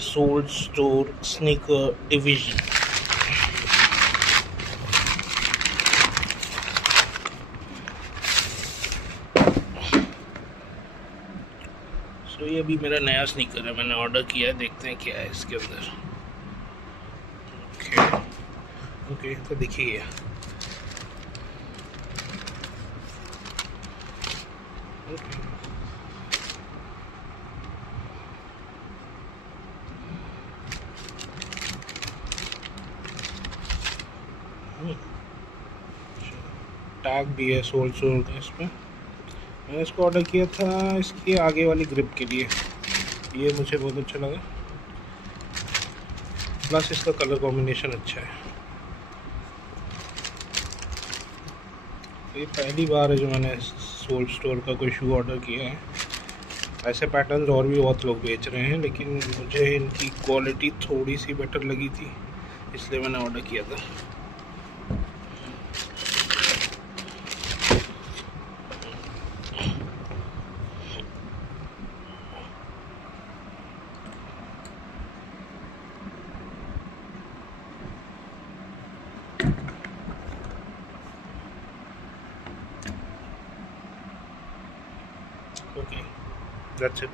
Soul Store sneaker division. So ये अभी मेरा नया स्नीकर है, मैंने ऑर्डर किया है, देखते हैं क्या है इसके अंदर। ओके तो देखिए टैग भी है सोल स्टोर का इस पर। मैंने इसको ऑर्डर किया था इसकी आगे वाली ग्रिप के लिए, ये मुझे बहुत अच्छा लगा, प्लस इसका कलर कॉम्बिनेशन अच्छा है। ये पहली बार है जो मैंने सोल स्टोर का कोई शू ऑर्डर किया है। ऐसे पैटर्न्स और भी बहुत लोग बेच रहे हैं, लेकिन मुझे इनकी क्वालिटी थोड़ी सी बेटर लगी थी, इसलिए मैंने ऑर्डर किया था। Okay, that's it.